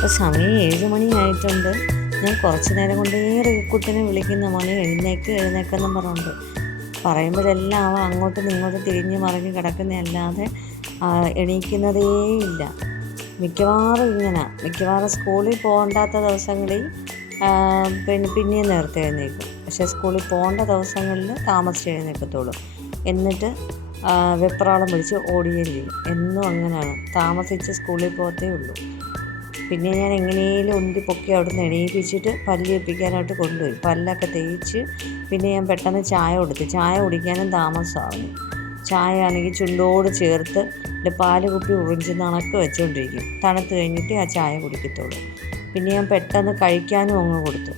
അപ്പോൾ സമയം 7 മണിയായിട്ടുണ്ട്. ഞാൻ കുറച്ച് നേരം കൊണ്ടേ റിക്കുട്ടിനെ വിളിക്കുന്ന, മോനെ എഴുന്നേക്ക് എഴുന്നേക്കെന്നും പറഞ്ഞുകൊണ്ട് പറയുമ്പോഴെല്ലാം അവൻ അങ്ങോട്ടും ഇങ്ങോട്ടും തിരിഞ്ഞ് മറിഞ്ഞ് കിടക്കുന്നതല്ലാതെ എണീക്കുന്നതേയില്ല. മിക്കവാറും സ്കൂളിൽ പോകണ്ടാത്ത ദിവസങ്ങളിൽ പിന്നെയും നേരത്തെ എഴുന്നേൽക്കും. പക്ഷേ സ്കൂളിൽ പോകേണ്ട ദിവസങ്ങളിൽ താമസിച്ച് എഴുന്നേൽക്കത്തുള്ളൂ. എന്നിട്ട് വെപ്രാളം പിടിച്ച് ഓടുകയും ചെയ്യും. എന്നും അങ്ങനെയാണ്, താമസിച്ച് സ്കൂളിൽ പോകത്തേ ഉള്ളൂ. പിന്നെ ഞാൻ എങ്ങനെയും ഉന്തി പൊക്കി അവിടുന്ന് എണീപ്പിച്ചിട്ട് പല്ല് വെപ്പിക്കാനായിട്ട് കൊണ്ടുപോയി. പല്ലൊക്കെ തേച്ച് പിന്നെ ഞാൻ പെട്ടെന്ന് ചായ കൊടുത്തു. ചായ കുടിക്കാനും താമസമാകുന്നു. ചായ ആണെങ്കിൽ ചുണ്ടോട് ചേർത്ത് പാല് കുപ്പി ഉറിഞ്ച് നണക്ക് വെച്ചുകൊണ്ടിരിക്കും. തണുത്ത് കഴിഞ്ഞിട്ട് ആ ചായ കുടിക്കത്തുള്ളൂ. പിന്നെ ഞാൻ പെട്ടെന്ന് കഴിക്കാനും അങ്ങ് കൊടുത്തു.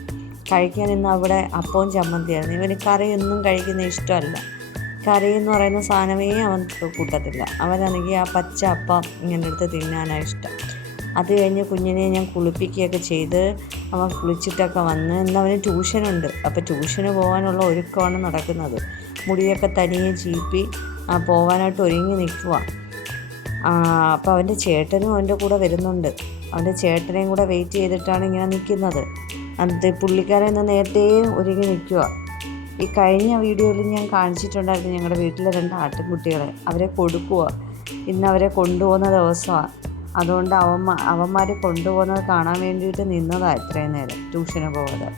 കഴിക്കാൻ ഇന്ന് അവിടെ അപ്പവും ചമ്മന്തിയായിരുന്നു. ഇവന് കറിയൊന്നും കഴിക്കുന്ന ഇഷ്ടമല്ല. കറി എന്ന് പറയുന്ന സാധനമേ അവൻ കൂട്ടത്തില്ല. അവനാണെങ്കിൽ ആ പച്ച അപ്പം ഇങ്ങനെ എടുത്ത് തിന്നാനാണ് ഇഷ്ടം. അത് കഴിഞ്ഞ് കുഞ്ഞിനെ ഞാൻ കുളിപ്പിക്കുകയൊക്കെ ചെയ്ത് അവൻ കുളിച്ചിട്ടൊക്കെ വന്ന് ഇന്ന് അവന് ട്യൂഷനുണ്ട്. അപ്പോൾ ട്യൂഷന് പോകാനുള്ള ഒരുക്കമാണ് നടക്കുന്നത്. മുടിയൊക്കെ തനിയെ ചീപ്പി പോകാനായിട്ട് ഒരുങ്ങി നിൽക്കുക. അപ്പോൾ അവൻ്റെ ചേട്ടനും അവൻ്റെ കൂടെ വരുന്നുണ്ട്. അവൻ്റെ ചേട്ടനെയും കൂടെ വെയിറ്റ് ചെയ്തിട്ടാണ് ഇങ്ങനെ നിൽക്കുന്നത്. അത് പുള്ളിക്കാരൻ ഇന്ന് നേരത്തെ ഒരുങ്ങി നിൽക്കുക. ഈ കഴിഞ്ഞ വീഡിയോയിൽ ഞാൻ കാണിച്ചിട്ടുണ്ടായിരുന്നു ഞങ്ങളുടെ വീട്ടിലെ 2 ആട്ടിൻകുട്ടികളെ. അവരെ കൊടുക്കുക. ഇന്ന് അവരെ കൊണ്ടുപോകുന്ന ദിവസമാണ്. അതുകൊണ്ട് അവന്മാർ കൊണ്ടുപോകുന്നത് കാണാൻ വേണ്ടിയിട്ട് നിന്നതാണ് ഇത്രയും നേരം, ട്യൂഷന് പോകാതെ.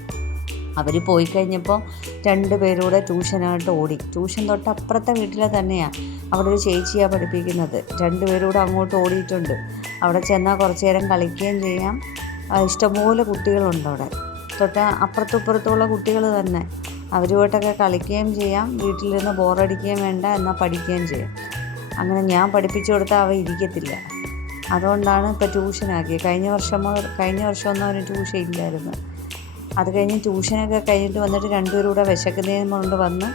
അവർ പോയി കഴിഞ്ഞപ്പോൾ 2 പേരൂടെ ട്യൂഷനായിട്ട് ഓടി. ട്യൂഷൻ തൊട്ടപ്പുറത്തെ വീട്ടിലെ തന്നെയാണ്. അവിടെ ഒരു ചേച്ചിയാണ് പഠിപ്പിക്കുന്നത്. 2 പേരൂടെ അങ്ങോട്ട് ഓടിയിട്ടുണ്ട്. അവിടെ ചെന്നാൽ കുറച്ച് നേരം കളിക്കുകയും ചെയ്യാം. ഇഷ്ടംപോലെ കുട്ടികളുണ്ട് അവിടെ. അപ്പുറത്തും ഇപ്പുറത്തുള്ള കുട്ടികൾ തന്നെ. അവരുമായിട്ടൊക്കെ കളിക്കുകയും ചെയ്യാം. വീട്ടിലിരുന്ന് ബോറടിക്കുകയും വേണ്ട, എന്നാൽ പഠിക്കുകയും ചെയ്യാം. അങ്ങനെ ഞാൻ പഠിപ്പിച്ചു കൊടുത്താൽ അവ ഇരിക്കത്തില്ല. അതുകൊണ്ടാണ് ഇപ്പോൾ ട്യൂഷനാക്കിയത്. കഴിഞ്ഞ വർഷമൊന്നും അവന് ട്യൂഷൻ ഇല്ലായിരുന്നു. അത് കഴിഞ്ഞ് ട്യൂഷനൊക്കെ കഴിഞ്ഞിട്ട് വന്നിട്ട് 2 പേരും കൂടെ വിശക്കുന്നതിന് കൊണ്ട് വന്ന്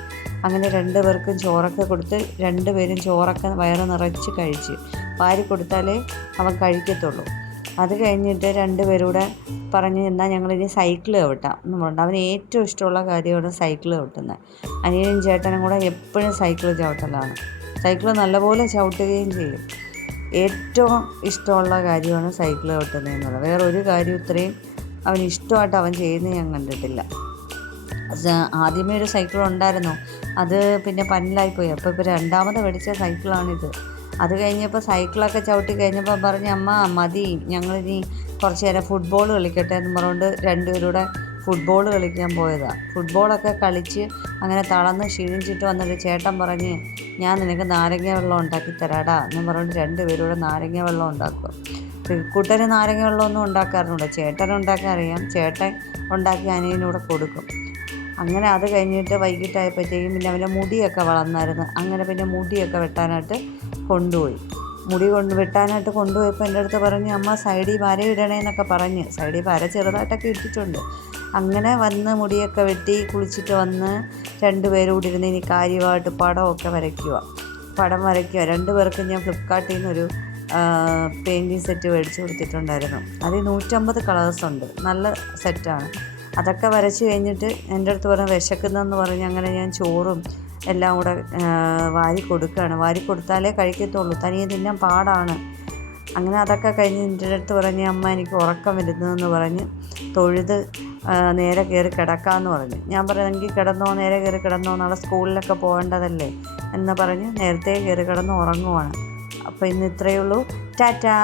അങ്ങനെ 2 പേർക്കും ചോറൊക്കെ കൊടുത്ത് 2 പേരും ചോറൊക്കെ വയറ് നിറച്ച് കഴിച്ച്. വാരി കൊടുത്താലേ അവൻ കഴിക്കത്തുള്ളൂ. അത് കഴിഞ്ഞിട്ട് 2 പേരൂടെ പറഞ്ഞ് എന്നാൽ ഞങ്ങളിനി സൈക്കിൾ ചവിട്ടാം എന്ന് പറഞ്ഞു. അവന് ഏറ്റവും ഇഷ്ടമുള്ള കാര്യമാണ് സൈക്കിൾ ചവിട്ടുന്നത്. അനിയനും ചേട്ടനും കൂടെ എപ്പോഴും സൈക്കിൾ ചവിട്ടലാണ്. സൈക്കിൾ നല്ലപോലെ ചവിട്ടുകയും ചെയ്യും. ഏറ്റവും ഇഷ്ടമുള്ള കാര്യമാണ് സൈക്കിൾ ചവിട്ടുന്നത് എന്നുള്ളത്. വേറൊരു കാര്യം ഇത്രയും അവന് ഇഷ്ടമായിട്ട് അവൻ ചെയ്യുന്നത് ഞാൻ കണ്ടിട്ടില്ല. ആദ്യമേ ഒരു സൈക്കിൾ ഉണ്ടായിരുന്നു, അത് പിന്നെ പന്നലായിപ്പോയി. അപ്പോൾ ഇപ്പോൾ 2ാമത് മേടിച്ച സൈക്കിളാണിത്. അത് കഴിഞ്ഞപ്പോൾ സൈക്കിളൊക്കെ ചവിട്ടി കഴിഞ്ഞപ്പോൾ പറഞ്ഞ് അമ്മ മതി, ഞങ്ങളിനി കുറച്ച് നേരം ഫുട്ബോൾ കളിക്കട്ടെ എന്ന് പറഞ്ഞുകൊണ്ട് 2 പേരൂടെ ഫുട്ബോൾ കളിക്കാൻ പോയതാണ്. ഫുട്ബോളൊക്കെ കളിച്ച് അങ്ങനെ തളർന്ന് ക്ഷീണിച്ചിട്ട് വന്നിട്ട് ചേട്ടൻ പറഞ്ഞ് ഞാൻ നിനക്ക് നാരങ്ങ വെള്ളം ഉണ്ടാക്കി തരാടാ എന്ന് പറഞ്ഞുകൊണ്ട് 2 പേരൂടെ നാരങ്ങ വെള്ളം ഉണ്ടാക്കും. കൂട്ടന് നാരങ്ങ വെള്ളമൊന്നും ഉണ്ടാക്കാറുണ്ട്. ചേട്ടൻ ഉണ്ടാക്കാൻ അറിയാം. ചേട്ടൻ ഉണ്ടാക്കി അനിയനൂടെ കൊടുക്കും. അങ്ങനെ അത് കഴിഞ്ഞിട്ട് വൈകിട്ടായപ്പോഴത്തേക്കും പിന്നെ അവൻ്റെ മുടിയൊക്കെ വളർന്നായിരുന്നു. അങ്ങനെ പിന്നെ മുടിയൊക്കെ വെട്ടാനായിട്ട് കൊണ്ടുപോയി. വെട്ടാനായിട്ട് കൊണ്ടുപോയപ്പോൾ എൻ്റെ അടുത്ത് പറഞ്ഞ് അമ്മ സൈഡിൽ വര ഇടണേ എന്നൊക്കെ പറഞ്ഞ്. സൈഡിൽ വര ചെറുതായിട്ടൊക്കെ ഇട്ടിട്ടുണ്ട്. അങ്ങനെ വന്ന് മുടിയൊക്കെ വെട്ടി കുളിച്ചിട്ട് വന്ന് 2 പേരും കൂടി ഇരുന്ന് ഇനി കാര്യമായിട്ട് പടമൊക്കെ വരയ്ക്കുക. 2 പേർക്ക് ഞാൻ ഫ്ലിപ്കാർട്ടിൽ നിന്നൊരു പെയിൻറ്റിങ് സെറ്റ് മേടിച്ച് കൊടുത്തിട്ടുണ്ടായിരുന്നു. അതിൽ 150 കളേഴ്സുണ്ട്. നല്ല സെറ്റാണ്. അതൊക്കെ വരച്ച് കഴിഞ്ഞിട്ട് എൻ്റെ അടുത്ത് പറഞ്ഞ് വിശക്കുന്നതെന്ന് പറഞ്ഞ് അങ്ങനെ ഞാൻ ചോറും എല്ലാം കൂടെ വാരി കൊടുക്കുകയാണ്. വാരി കൊടുത്താലേ കഴിക്കത്തുള്ളൂ, തനിയെ തിന്നാൻ പാടാണ്. അങ്ങനെ അതൊക്കെ കഴിഞ്ഞ് എൻ്റെ അടുത്ത് പറഞ്ഞ് അമ്മ എനിക്ക് ഉറക്കം വരുന്നതെന്ന് പറഞ്ഞ് തൊഴുത് നേരെ കയറി കിടക്കാമെന്ന് പറഞ്ഞു. ഞാൻ പറഞ്ഞെങ്കിൽ കിടന്നോ, നേരെ കയറി കിടന്നോ, നാളെ സ്കൂളിലൊക്കെ പോകേണ്ടതല്ലേ എന്ന് പറഞ്ഞ് നേരത്തെ കയറി കിടന്ന് ഉറങ്ങുവാണ്. അപ്പോൾ ഇന്ന് ഇത്രയേ ഉള്ളൂ. ടാറ്റാ.